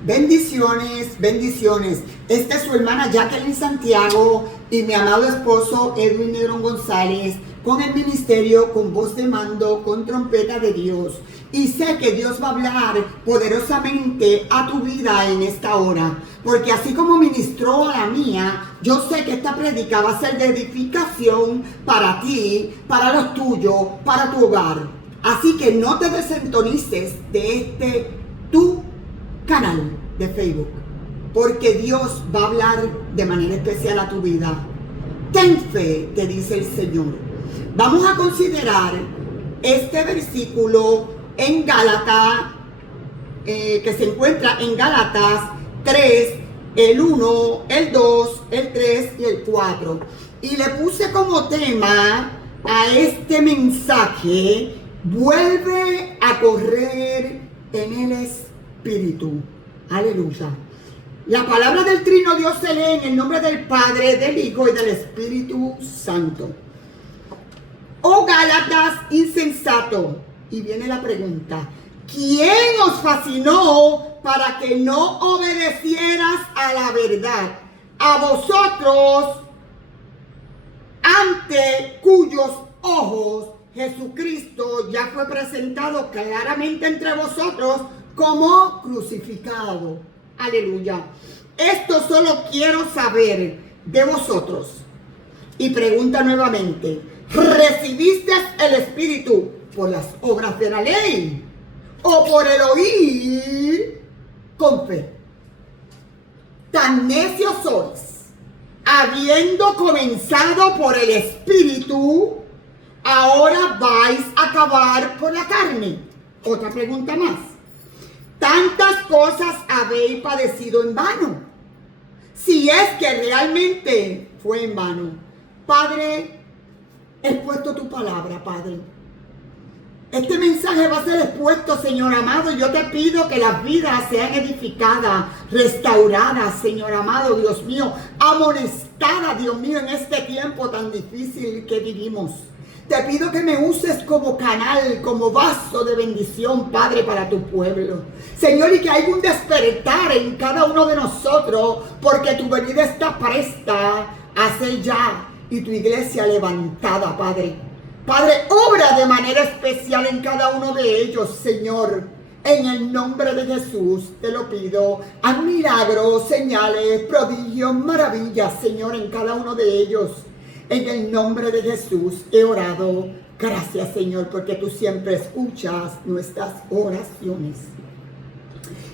Bendiciones, bendiciones. Esta es su hermana Jacqueline Santiago y mi amado esposo Edwin Negrón González con el ministerio Con Voz de Mando, con Trompeta de Dios. Y sé que Dios va a hablar poderosamente a tu vida en esta hora. Porque así como ministró a la mía, yo sé que esta prédica va a ser de edificación para ti, para los tuyos, para tu hogar. Así que no te desentonices de tu canal de Facebook, porque Dios va a hablar de manera especial a tu vida. Ten fe, te dice el Señor. Vamos a considerar este versículo en Gálatas, que se encuentra en Gálatas 3, el 1, el 2, el 3 y el 4. Y le puse como tema a este mensaje: vuelve a correr en el Espíritu. Aleluya. La palabra del Trino Dios se lee en el nombre del Padre, del Hijo y del Espíritu Santo. Oh Gálatas insensato. Y viene la pregunta: ¿quién os fascinó para que no obedecieras a la verdad? A vosotros, ante cuyos ojos Jesucristo ya fue presentado claramente entre vosotros como crucificado. Aleluya. Esto solo quiero saber de vosotros. Y pregunta nuevamente: ¿recibiste el Espíritu por las obras de la ley o por el oír con fe? Tan necios sois, habiendo comenzado por el Espíritu, ahora vais a acabar por la carne. Otra pregunta más: ¿tantas cosas habéis padecido en vano? Si es que realmente fue en vano. Padre, expuesto tu palabra, Padre. Este mensaje va a ser expuesto, Señor amado. Yo te pido que las vidas sean edificadas, restauradas, Señor amado, Dios mío, amonestadas, Dios mío, en este tiempo tan difícil que vivimos. Te pido que me uses como canal, como vaso de bendición, Padre, para tu pueblo. Señor, y que haya un despertar en cada uno de nosotros, porque tu venida está presta a ser ya, y tu iglesia levantada, Padre. Padre, obra de manera especial en cada uno de ellos, Señor. En el nombre de Jesús te lo pido. Haz milagros, señales, prodigios, maravillas, Señor, en cada uno de ellos. En el nombre de Jesús he orado. Gracias, Señor, porque tú siempre escuchas nuestras oraciones.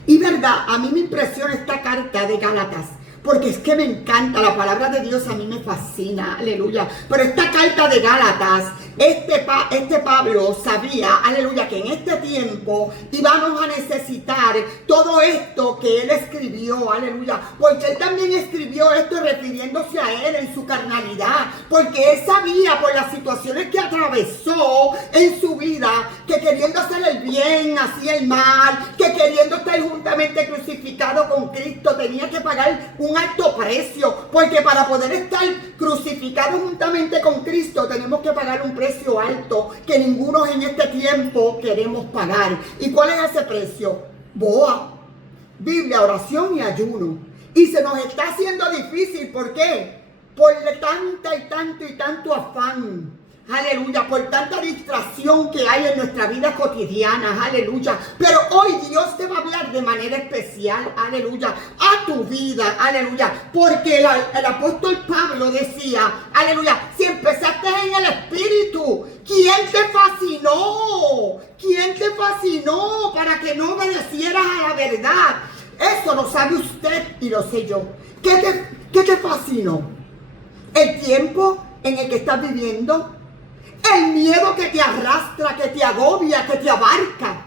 Y verdad, a mí me impresiona esta carta de Gálatas, porque es que me encanta, la palabra de Dios a mí me fascina, aleluya. Pero esta carta de Gálatas, este Pablo sabía, aleluya, que en este tiempo íbamos a necesitar todo esto que él escribió, aleluya. Porque él también escribió esto refiriéndose a él en su carnalidad. Porque él sabía por las situaciones que atravesó en su vida, que queriendo hacer el bien, hacía el mal, que queriendo estar juntamente crucificado con Cristo, tenía que pagar un alto precio, porque para poder estar crucificados juntamente con Cristo tenemos que pagar un precio alto que ninguno en este tiempo queremos pagar. ¿Y cuál es ese precio? Boa, Biblia, oración y ayuno. Y se nos está haciendo difícil. ¿Por qué? Por tanto afán. Aleluya, por tanta distracción que hay en nuestra vida cotidiana, aleluya. Pero hoy Dios te va a hablar de manera especial, aleluya, a tu vida, aleluya. Porque el apóstol Pablo decía, aleluya, si empezaste en el Espíritu, ¿quién te fascinó? ¿Quién te fascinó para que no obedecieras a la verdad? Eso lo sabe usted y lo sé yo. ¿Qué te fascinó? ¿El tiempo en el que estás viviendo? El miedo que te arrastra, que te agobia, que te abarca.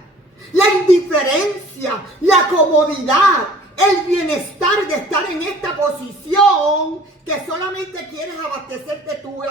La indiferencia, la comodidad, el bienestar de estar en esta posición que solamente quieres abastecerte tú.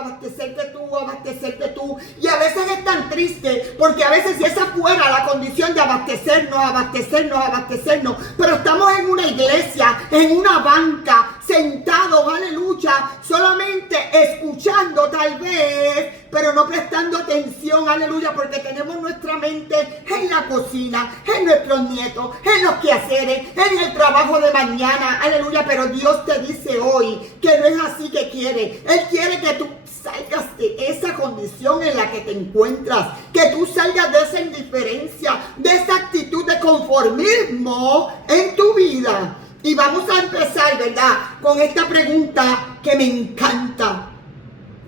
Y a veces es tan triste, porque a veces si esa fuera la condición de abastecernos, pero estamos en una iglesia, en una banca, sentados, aleluya, solamente escuchando tal vez, pero no prestando atención, aleluya, porque tenemos nuestra mente en la cocina, en nuestros nietos, en los quehaceres, en el trabajo de mañana, aleluya. Pero Dios te dice hoy que no es así que quiere. Él quiere que tú salgas de esa condición en la que te encuentras, que tú salgas de esa indiferencia, de esa actitud de conformismo en tu vida. Y vamos a empezar, ¿verdad?, con esta pregunta que me encanta.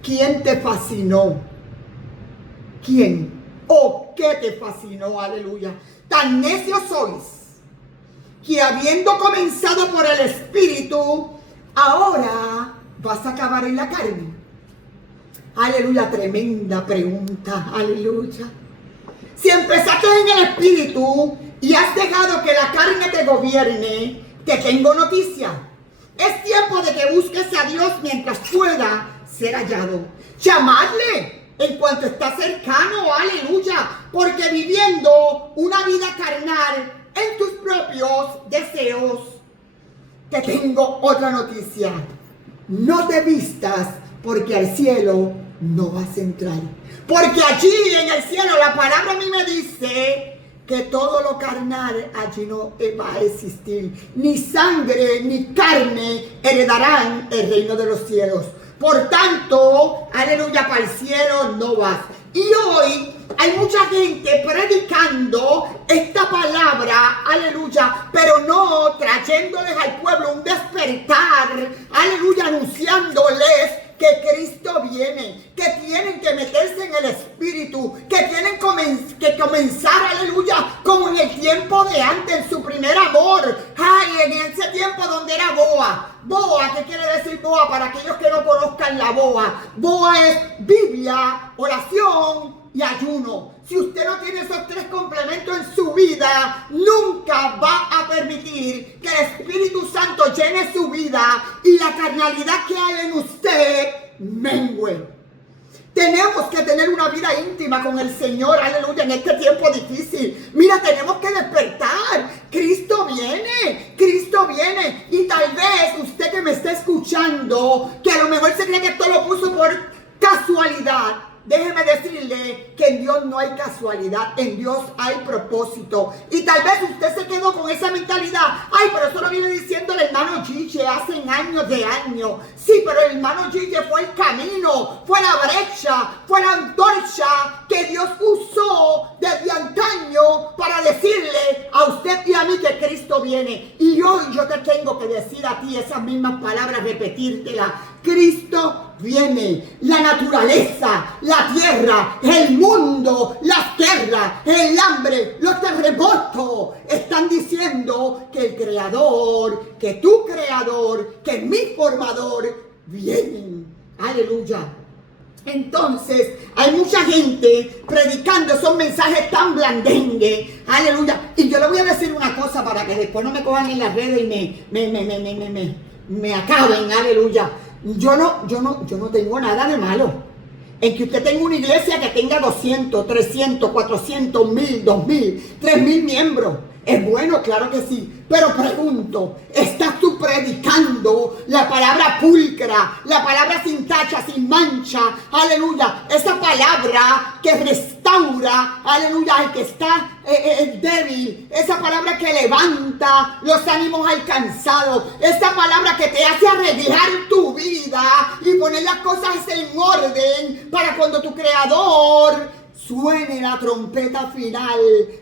¿Quién te fascinó? ¿Quién o qué te fascinó? Aleluya. Tan necios sois que habiendo comenzado por el Espíritu, ahora vas a acabar en la carne. Aleluya, tremenda pregunta. Aleluya. Si empezaste en el Espíritu y has dejado que la carne te gobierne, te tengo noticia. Es tiempo de que busques a Dios mientras pueda ser hallado. Llamadle en cuanto está cercano, aleluya. Porque viviendo una vida carnal en tus propios deseos, te tengo otra noticia. No te vistas, porque al cielo no vas a entrar. Porque allí en el cielo la palabra a mí me dice que todo lo carnal allí no va a existir. Ni sangre ni carne heredarán el reino de los cielos. Por tanto, aleluya, para el cielo no vas. Y hoy hay mucha gente predicando esta palabra, aleluya, pero no trayéndoles al pueblo un despertar, aleluya, anunciándoles que Cristo viene, que tienen que meterse en el Espíritu, que tienen que comenzar, aleluya, como en el tiempo de antes, en su primer amor. Ay, en ese tiempo donde era boa. Boa, ¿qué quiere decir boa? Para aquellos que no conozcan la boa. Boa es Biblia, oración y ayuno. Si usted no tiene esos tres complementos en su vida, nunca va a permitir que el Espíritu Santo llene su vida y la carnalidad que hay en usted mengue. Tenemos que tener una vida íntima con el Señor, aleluya, en este tiempo difícil. Mira, tenemos que despertar. Cristo viene, Cristo viene. Y tal vez usted que me está escuchando, que a lo mejor se cree que esto lo puso por casualidad, déjeme decirle que en Dios no hay casualidad, en Dios hay propósito. Y tal vez usted se quedó con esa mentalidad. Ay, pero eso lo viene diciendo el hermano Gille hace años de años. Sí, pero el hermano Gille fue el camino, fue la brecha, fue la antorcha que Dios usó desde antaño para decirle a usted y a mí que Cristo viene. Y hoy yo te tengo que decir a ti esas mismas palabras, repetírtelas. Cristo viene. La naturaleza, la tierra, el mundo, las guerras, el hambre, los terremotos están diciendo que el Creador, que tu Creador, que mi formador vienen. Aleluya. Entonces, hay mucha gente predicando esos mensajes tan blandengues. Aleluya. Y yo le voy a decir una cosa para que después no me cojan en las redes y me acaben. Aleluya. Yo no tengo nada de malo en que usted tenga una iglesia que tenga 200, 300, 400, 1000, 2000, 3000 miembros. Es bueno, claro que sí. Pero pregunto, ¿estás tú predicando la palabra pulcra, la palabra sin tacha, sin mancha? Aleluya. Esa palabra que restaura, aleluya, al que está débil. Esa palabra que levanta los ánimos alcanzados. Esa palabra que te hace arreglar tu vida y poner las cosas en orden para cuando tu Creador suene la trompeta final,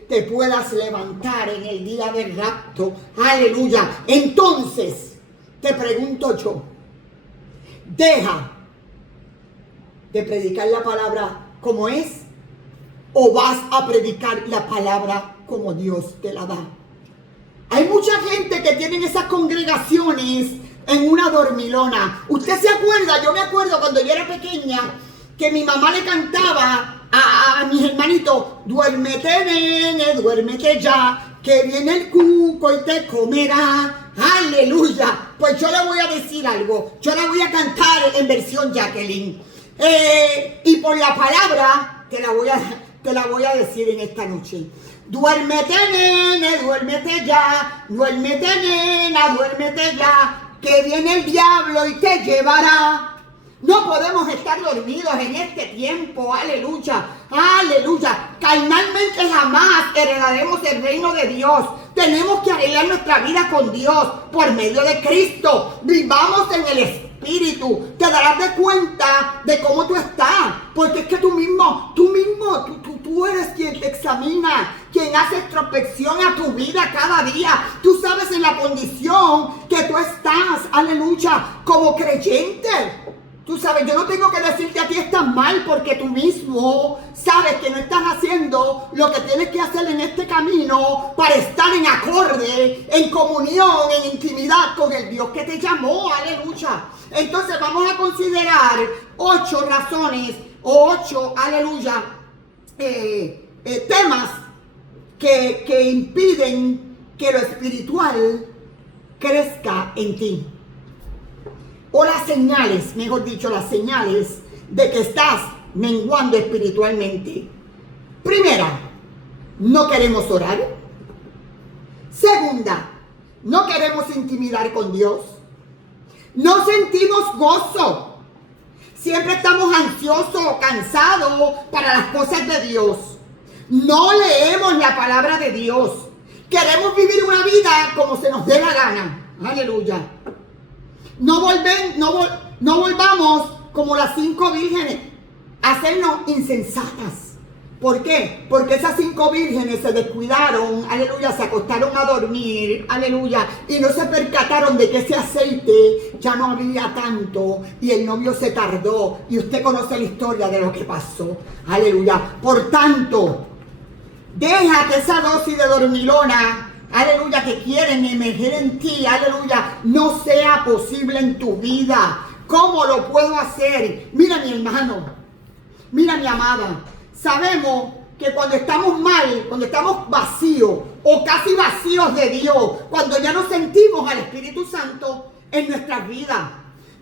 te puedas levantar en el día del rapto. Aleluya. Entonces, te pregunto yo, ¿deja de predicar la palabra como es o vas a predicar la palabra como Dios te la da? Hay mucha gente que tienen esas congregaciones en una dormilona. ¿Usted se acuerda? Yo me acuerdo cuando yo era pequeña que mi mamá le cantaba a mis hermanitos: duérmete, nene, duérmete ya, que viene el cuco y te comerá. Aleluya. Pues yo le voy a decir algo. Yo la voy a cantar en versión Jacqueline. Y por la palabra te la voy a decir en esta noche. Duérmete, nene, duérmete ya, duérmete, nena, duérmete ya, que viene el diablo y te llevará. No podemos estar dormidos en este tiempo, aleluya, aleluya. Carnalmente jamás heredaremos el reino de Dios. Tenemos que arreglar nuestra vida con Dios por medio de Cristo. Vivamos en el Espíritu. Te darás de cuenta de cómo tú estás, porque es que tú eres quien te examina, quien hace introspección a tu vida cada día. Tú sabes en la condición que tú estás, aleluya, como creyente. Tú sabes, yo no tengo que decirte a ti estás mal, porque tú mismo sabes que no estás haciendo lo que tienes que hacer en este camino para estar en acorde, en comunión, en intimidad con el Dios que te llamó, aleluya. Entonces vamos a considerar 8 razones, o 8, aleluya, temas que impiden que lo espiritual crezca en ti. O las señales, mejor dicho, las señales de que estás menguando espiritualmente. Primera, no queremos orar. Segunda, no queremos intimidar con Dios. No sentimos gozo. Siempre estamos ansiosos o cansados para las cosas de Dios. No leemos la palabra de Dios. Queremos vivir una vida como se nos dé la gana. Aleluya. No volvamos como las 5 vírgenes a hacernos insensatas. ¿Por qué? Porque esas 5 vírgenes se descuidaron, aleluya, se acostaron a dormir, aleluya, y no se percataron de que ese aceite ya no había tanto y el novio se tardó. Y usted conoce la historia de lo que pasó, aleluya. Por tanto, deja que esa dosis de dormilona, aleluya, que quieren emerger en ti, aleluya, no sea posible en tu vida. ¿Cómo lo puedo hacer? Mira, mi hermano, mira, mi amada, sabemos que cuando estamos mal, cuando estamos vacíos o casi vacíos de Dios, cuando ya no sentimos al Espíritu Santo en nuestras vidas.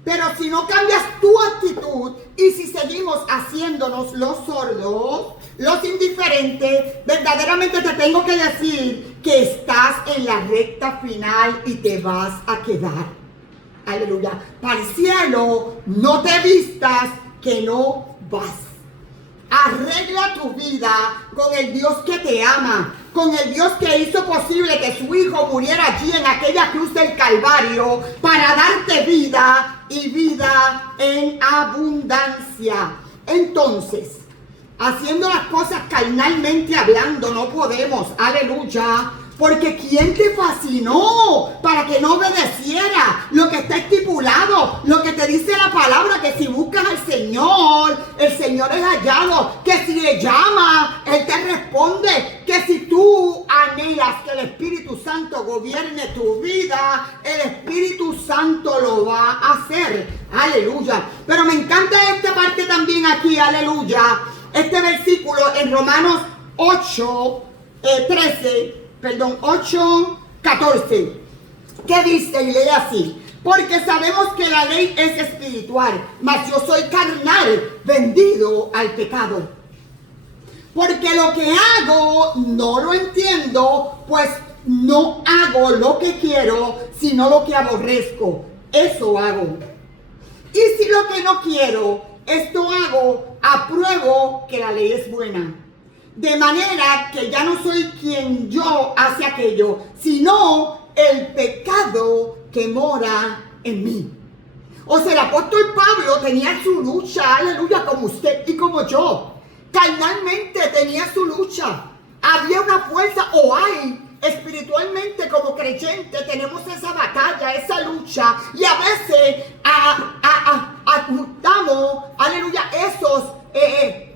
Pero si no cambias tu actitud y si seguimos haciéndonos los sordos, los indiferentes, verdaderamente te tengo que decir que estás en la recta final y te vas a quedar. Aleluya. Para el cielo no te vistas que no vas. Arregla tu vida con el Dios que te ama, con el Dios que hizo posible que su Hijo muriera allí en aquella cruz del Calvario para darte vida y vida en abundancia. Entonces, haciendo las cosas carnalmente hablando no podemos, aleluya, porque ¿quién te fascinó para que no obedeciera lo que está estipulado? Lo que te dice la palabra, que si buscas al Señor, el Señor es hallado, que si le llama, Él te responde, que si tú anhelas que el Espíritu Santo gobierne tu vida, el Espíritu Santo lo va a hacer, aleluya. Pero me encanta esta parte también aquí, aleluya, este versículo en Romanos 8:14, que dice y lee así: porque sabemos que la ley es espiritual, mas yo soy carnal, vendido al pecado. Porque lo que hago no lo entiendo, pues no hago lo que quiero, sino lo que aborrezco. Eso hago. Y si lo que no quiero, esto hago, apruebo que la ley es buena. De manera que ya no soy quien yo hace aquello, sino el pecado que mora en mí. O sea, el apóstol Pablo tenía su lucha, aleluya, como usted y como yo. Carnalmente tenía su lucha. Había una fuerza, o hay, espiritualmente como creyente, tenemos esa batalla, esa lucha. Y a veces ajustamos, aleluya, esos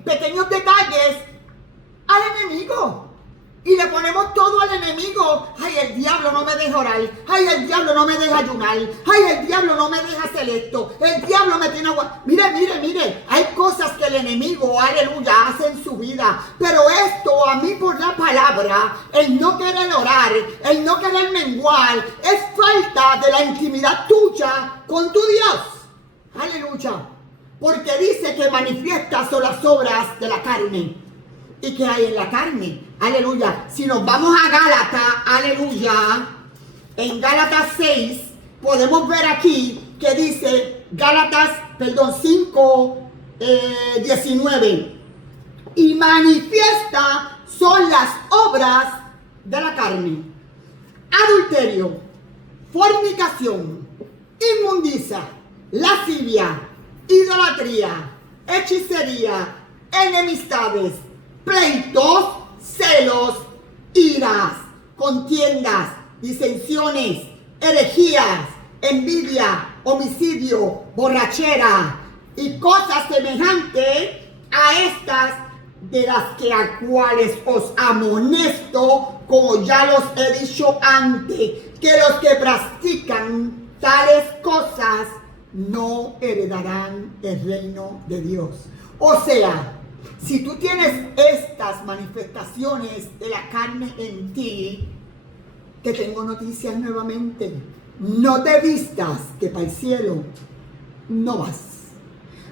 pequeños detalles al enemigo. Y le ponemos todo al enemigo. Ay, el diablo no me deja orar. Ay, el diablo no me deja ayunar. Ay, el diablo no me deja hacer esto. El diablo me tiene agua. Mire. Hay cosas que el enemigo, aleluya, hace en su vida. Pero esto a mí por la palabra, el no querer orar, el no querer menguar, es falta de la intimidad tuya con tu Dios. Aleluya. Porque dice que manifiestas son las obras de la carne. ¿Y qué hay en la carne? Aleluya. Si nos vamos a Gálatas, aleluya, en Gálatas 6, podemos ver aquí que dice Gálatas 5:19. Y manifiesta son las obras de la carne: adulterio, fornicación, inmundicia, lascivia, idolatría, hechicería, enemistades, pleitos, celos, iras, contiendas, disensiones, herejías, envidia, homicidio, borrachera y cosas semejantes a estas, de las que a cuales os amonesto, como ya los he dicho antes, que los que practican tales cosas no heredarán el reino de Dios. O sea, si tú tienes estas manifestaciones de la carne en ti, te tengo noticias nuevamente. No te vistas que para el cielo no vas.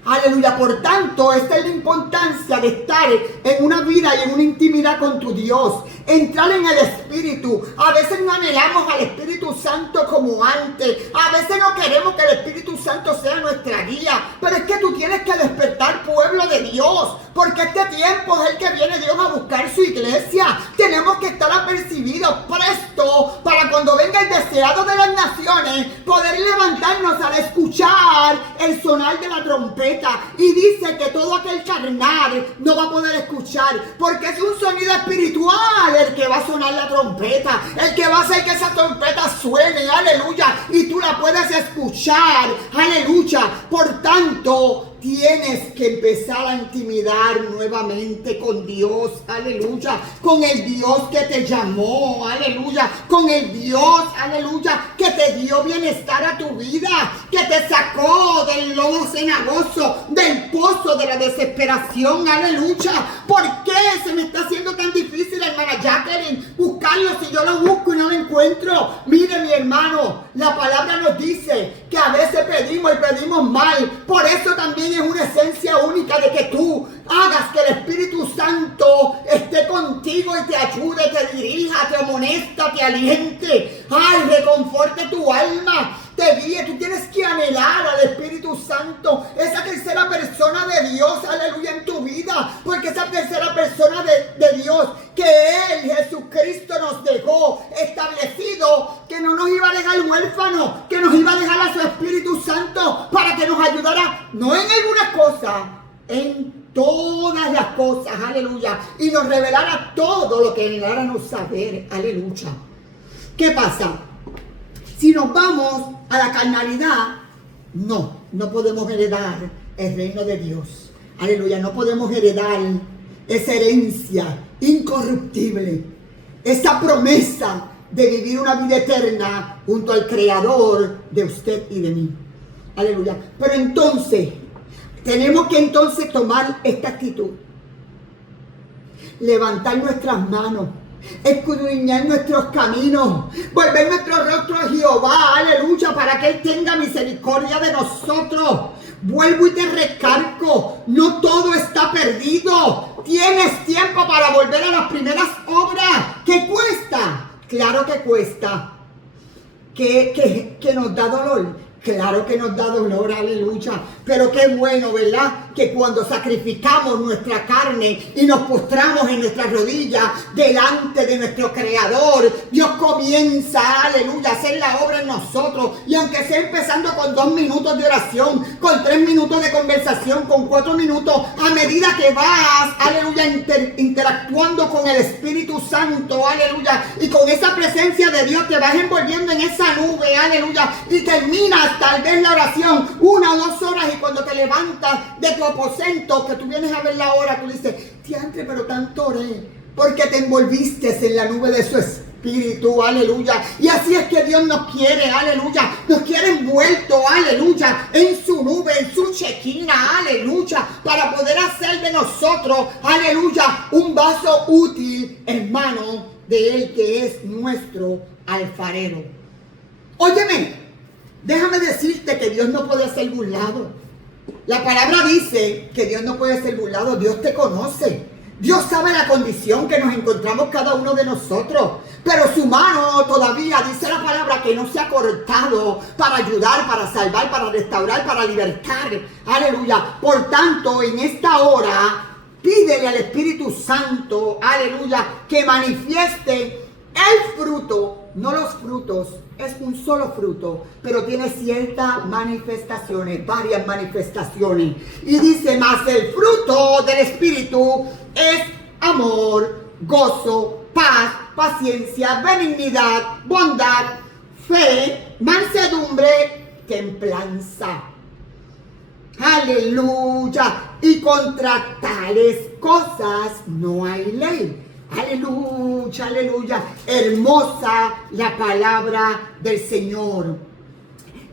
Aleluya. Por tanto, esta es la importancia de estar en una vida y en una intimidad con tu Dios. Entrar en el Espíritu. A veces no anhelamos al Espíritu Santo como antes. A veces no queremos que el Espíritu Santo sea nuestra guía. Pero es que tú tienes que despertar, pueblo de Dios. Porque este tiempo es el que viene Dios a buscar su iglesia. Tenemos que estar apercibidos, presto, para cuando venga el deseado de las naciones, poder levantarnos al escuchar el sonar de la trompeta. Y dice que todo aquel carnal no va a poder escuchar, porque es un sonido espiritual el que va a sonar la trompeta, el que va a hacer que esa trompeta suene, aleluya, y tú la puedes escuchar, aleluya. Por tanto, tienes que empezar a intimidar nuevamente con Dios, aleluya, con el Dios que te llamó, aleluya, con el Dios, aleluya, que te dio bienestar a tu vida, que te sacó del lodo cenagoso, del pozo de la desesperación, aleluya. ¿Por qué se me está haciendo tan difícil, hermana Jacqueline, buscarlo si yo lo busco y no lo encuentro? Mire, mi hermano, la palabra nos dice que a veces pedimos y pedimos mal. Por eso también es una esencia única de que tú hagas que el Espíritu Santo esté contigo y te ayude, te dirija, te amonesta, te aliente, ay, reconforte tu alma, te guíe. Tú tienes que anhelar al Espíritu Santo, esa tercera persona de Dios, aleluya, en tu vida, porque esa tercera persona de Dios que Él, Jesucristo, nos dejó establecido, que no nos iba a dejar huérfanos, que nos iba a dejar a su Espíritu Santo para que nos ayudara, no en algunas cosas, en todas las cosas, aleluya, y nos revelara todo lo que anheláramos saber, aleluya. ¿Qué pasa? Si nos vamos a la carnalidad, no podemos heredar el reino de Dios, aleluya. No podemos heredar esa herencia incorruptible, esa promesa de vivir una vida eterna junto al Creador de usted y de mí, aleluya. Pero entonces tenemos que tomar esta actitud, levantar nuestras manos, escudriñar nuestros caminos, volver nuestro rostro a Jehová, aleluya, para que Él tenga misericordia de nosotros. Vuelvo y te recalco, no todo está perdido. Tienes tiempo para volver a las primeras obras. ¿Qué cuesta? Claro que cuesta. ¿Que nos da dolor? Claro que nos da dolor, aleluya. Pero qué bueno, ¿verdad? Que cuando sacrificamos nuestra carne y nos postramos en nuestras rodillas delante de nuestro Creador, Dios comienza, aleluya, a hacer la obra en nosotros. Y aunque sea empezando con 2 minutos de oración, con 3 minutos de conversación, con 4 minutos, a medida que vas, aleluya, interactuando con el Espíritu Santo, aleluya, y con esa presencia de Dios te vas envolviendo en esa nube, aleluya, y terminas tal vez la oración 1 o 2 horas, y cuando te levantas de tu aposento, que tú vienes a ver la hora, tú dices, diantre, pero tanto oré, porque te envolviste en la nube de su Espíritu, aleluya. Y así es que Dios nos quiere, aleluya, nos quiere envuelto, aleluya, en su nube, en su chequina, aleluya, para poder hacer de nosotros, aleluya, un vaso útil en manos de Él, que es nuestro alfarero. Óyeme, déjame decirte que Dios no puede ser burlado. La palabra dice que Dios no puede ser burlado. Dios te conoce. Dios sabe la condición que nos encontramos cada uno de nosotros, pero su mano todavía, dice la palabra, que no se ha cortado para ayudar, para salvar, para restaurar, para libertar. Aleluya. Por tanto, en esta hora, pídele al Espíritu Santo, aleluya, que manifieste el fruto, no los frutos, es un solo fruto, pero tiene ciertas manifestaciones, varias manifestaciones. Y dice más, el fruto del Espíritu es amor, gozo, paz, paciencia, benignidad, bondad, fe, mansedumbre, templanza. Aleluya. Y contra tales cosas no hay ley. Aleluya, aleluya. Hermosa la palabra del Señor.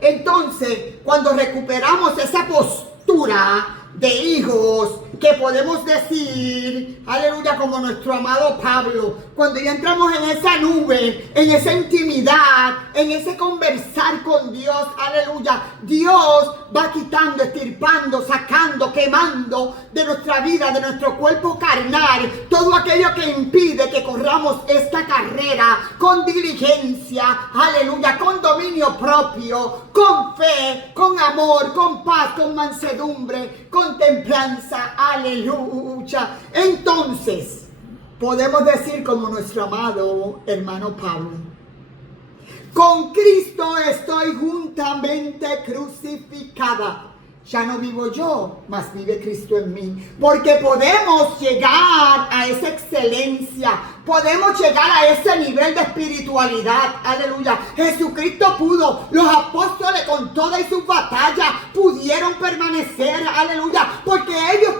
Entonces, cuando recuperamos esa postura de hijos, que podemos decir, aleluya, como nuestro amado Pablo, cuando ya entramos en esa nube, en esa intimidad, en ese conversar con Dios, aleluya, Dios va quitando, estirpando, sacando, quemando de nuestra vida, de nuestro cuerpo carnal, todo aquello que impide que corramos esta carrera con diligencia, aleluya, con dominio propio, con fe, con amor, con paz, con mansedumbre, con templanza, aleluya. Entonces, podemos decir como nuestro amado hermano Pablo, con Cristo estoy juntamente crucificada. Ya no vivo yo, mas vive Cristo en mí. Porque podemos llegar a esa excelencia, podemos llegar a ese nivel de espiritualidad. Aleluya. Jesucristo pudo. Los apóstoles con toda y sus batallas pudieron permanecer. Aleluya. Porque ellos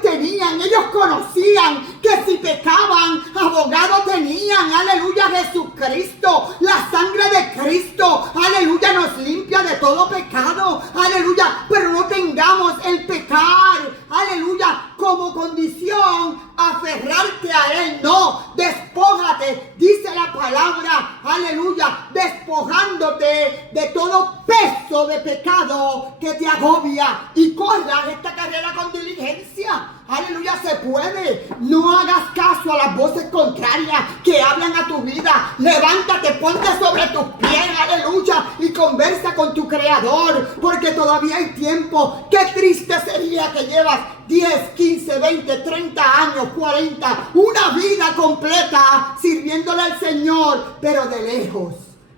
conocían que si pecaban, abogado tenían. Aleluya. Jesucristo. La sangre de Cristo. Aleluya. Nos limpia de todo pecado. Aleluya. Pero no tengamos el pecar, aleluya, como condición, aferrarte a él. No, despójate, dice la palabra, aleluya, despojándote de todo peso de pecado que te agobia y corras esta carrera con diligencia. Aleluya, se puede. No hagas caso a las voces contrarias que hablan a tu vida. Levántate, ponte sobre tus pies, aleluya, y conversa con tu Creador, porque todavía hay tiempo. Qué triste sería que llevas 10, 15, 20, 30 años, 40, una vida completa sirviéndole al Señor, pero de lejos.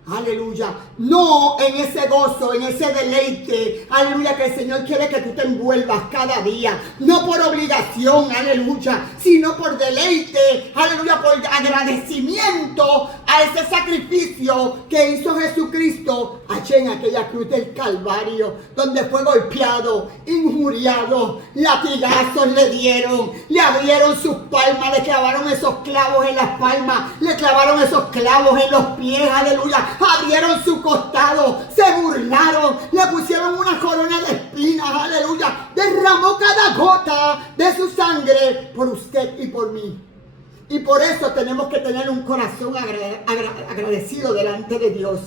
Aleluya, no en ese gozo, en ese deleite, aleluya, que el Señor quiere que tú te envuelvas cada día, no por obligación, aleluya, sino por deleite, aleluya, por agradecimiento a ese sacrificio que hizo Jesucristo allá en aquella cruz del Calvario, donde fue golpeado, injuriado, latigazos le dieron, le abrieron sus palmas, le clavaron esos clavos en las palmas, le clavaron esos clavos en los pies, aleluya, abrieron su costado, se burlaron, le pusieron una corona de espinas, aleluya, derramó cada gota de su sangre por usted y por mí. Y por eso tenemos que tener un corazón agradecido delante de Dios.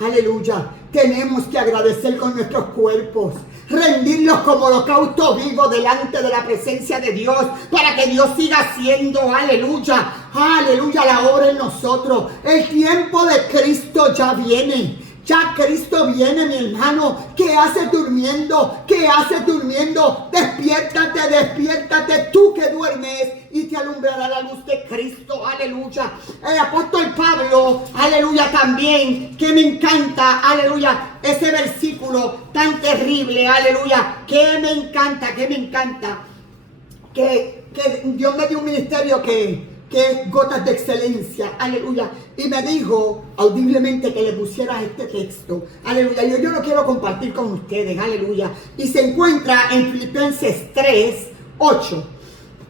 Aleluya, tenemos que agradecer con nuestros cuerpos, rendirlos como holocausto vivo delante de la presencia de Dios, para que Dios siga haciendo, aleluya, aleluya, la obra en nosotros. El tiempo de Cristo ya viene. Ya Cristo viene, mi hermano. ¿Qué haces durmiendo? ¿Qué haces durmiendo? Despiértate, despiértate, tú que duermes, y te alumbrará la luz de Cristo. Aleluya. El apóstol Pablo, aleluya, también, que me encanta, aleluya, ese versículo tan terrible, aleluya, que me encanta, que Dios me dio un ministerio que es gotas de excelencia, aleluya, y me dijo audiblemente que le pusiera este texto, aleluya, yo lo quiero compartir con ustedes, aleluya, y se encuentra en Filipenses 3:8,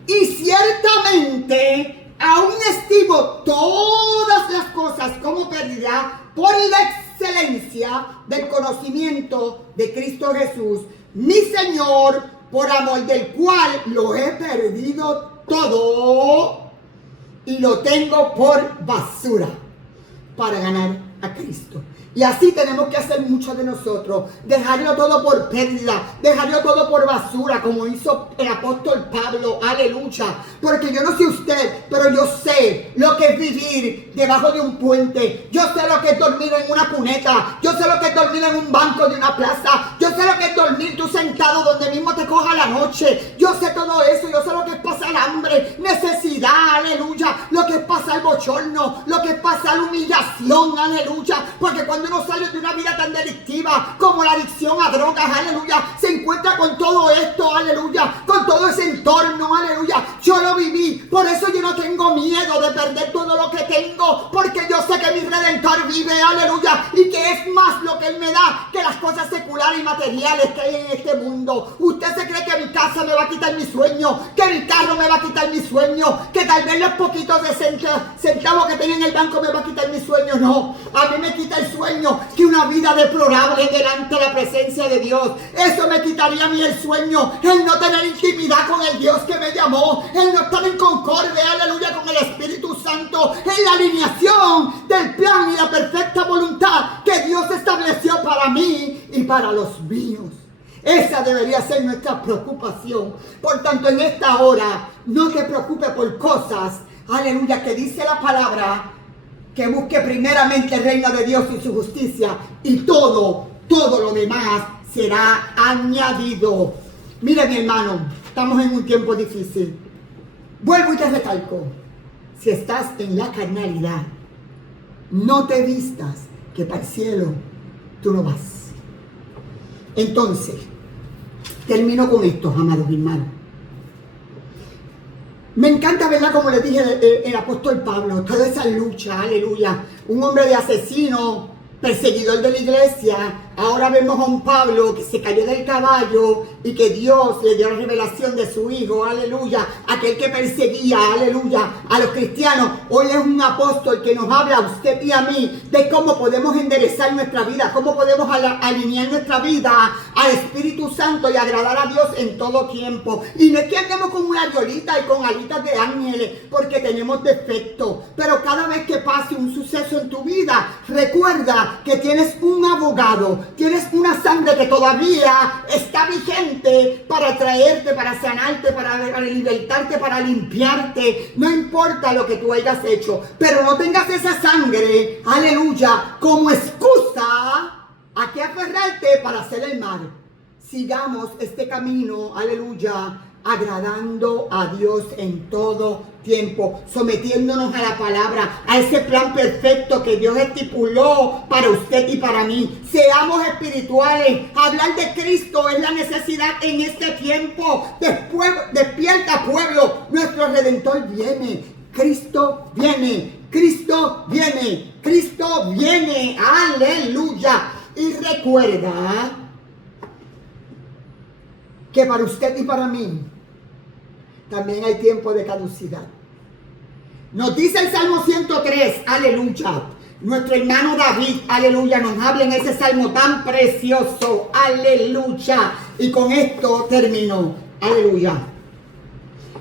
y ciertamente aún estimo todas las cosas como pérdida por la excelencia del conocimiento de Cristo Jesús, mi Señor, por amor del cual lo he perdido todo y lo tengo por basura para ganar a Cristo. Y así tenemos que hacer muchos de nosotros. Dejarlo todo por pérdida. Dejarlo todo por basura, como hizo el apóstol Pablo. Aleluya. Porque yo no sé usted, pero yo sé lo que es vivir debajo de un puente. Yo sé lo que es dormir en una cuneta. Yo sé lo que es dormir en un banco de una plaza. Yo sé lo que es dormir tú sentado donde mismo te coja la noche. Yo sé todo eso. Yo sé lo que es pasar hambre, necesidad. Aleluya. Lo que es pasar bochorno. Lo que es pasar humillación. Aleluya. Porque cuando uno sale de una vida tan delictiva como la adicción a drogas, aleluya, se encuentra con todo esto, aleluya, con todo ese entorno, aleluya. Yo lo viví, por eso yo no tengo miedo de perder todo lo que tengo, porque yo sé que mi Redentor vive, aleluya, y que es más lo que Él me da que las cosas seculares y materiales que hay en este mundo. Usted se cree que mi casa me va a quitar mi sueño, que mi carro me va a quitar mi sueño, que tal vez los poquitos de centavos que tengo en el banco me va a quitar mi sueño. No, a mí me quita el sueño que una vida deplorable delante de la presencia de Dios. Eso me quitaría a mí el sueño, el no tener intimidad con el Dios que me llamó, el no estar en concordia, aleluya, con el Espíritu Santo, en la alineación del plan y la perfecta voluntad que Dios estableció para mí y para los míos. Esa debería ser nuestra preocupación. Por tanto, en esta hora, no te preocupes por cosas, aleluya, que dice la palabra, que busque primeramente el reino de Dios y su justicia, y todo lo demás será añadido. Mire, mi hermano, estamos en un tiempo difícil. Vuelvo y te recalco, si estás en la carnalidad, no te vistas que para el cielo tú no vas. Entonces, termino con esto, amados hermanos. Me encanta, ¿verdad? Como le dije el apóstol Pablo, toda esa lucha, aleluya. Un hombre de asesino, perseguidor de la iglesia. Ahora vemos a un Pablo que se cayó del caballo y que Dios le dio la revelación de su Hijo, aleluya. Aquel que perseguía, aleluya, a los cristianos. Hoy es un apóstol que nos habla a usted y a mí de cómo podemos enderezar nuestra vida, cómo podemos alinear nuestra vida al Espíritu Santo y agradar a Dios en todo tiempo. Y no es que andemos con una violita y con alitas de ángeles porque tenemos defectos, pero cada vez que pase un suceso en tu vida, recuerda que tienes un abogado, tienes una sangre que todavía está vigente para traerte, para sanarte, para libertarte, para limpiarte. No importa lo que tú hayas hecho, pero no tengas esa sangre, aleluya, como excusa a que aferrarte para hacer el mal. Sigamos este camino, aleluya, agradando a Dios en todo tiempo, sometiéndonos a la palabra, a ese plan perfecto que Dios estipuló para usted y para mí. Seamos espirituales. Hablar de Cristo es la necesidad en este tiempo. Después, despierta, pueblo, nuestro Redentor viene. Cristo viene, Cristo viene, Cristo viene, aleluya. Y recuerda que para usted y para mí también hay tiempo de caducidad. Nos dice el Salmo 103, aleluya. Nuestro hermano David, aleluya, nos habla en ese salmo tan precioso, aleluya. Y con esto termino, aleluya.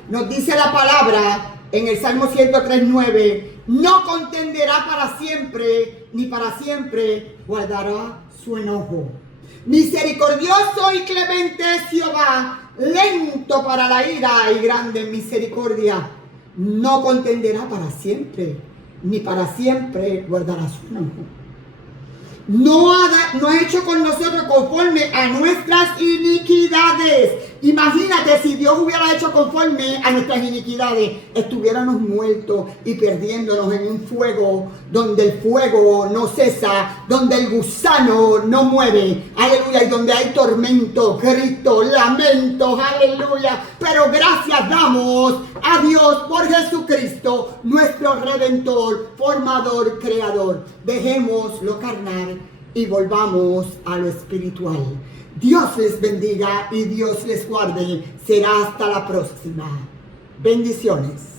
Nos dice la palabra en el Salmo 103:9, no contenderá para siempre, ni para siempre guardará su enojo. Misericordioso y clemente es Jehová, lento para la ira y grande en misericordia. No contenderá para siempre, ni para siempre guardará su enojo. No ha hecho con nosotros conforme a nuestras iniquidades. Imagínate si Dios hubiera hecho conforme a nuestras iniquidades. Estuviéramos muertos y perdiéndonos en un fuego donde el fuego no cesa, donde el gusano no muere. Aleluya. Y donde hay tormento, grito, lamentos. Aleluya. Pero gracias damos a Dios por Jesucristo, nuestro Redentor, formador, creador. Dejemos lo carnal y volvamos a lo espiritual. Dios les bendiga y Dios les guarde. Será hasta la próxima. Bendiciones.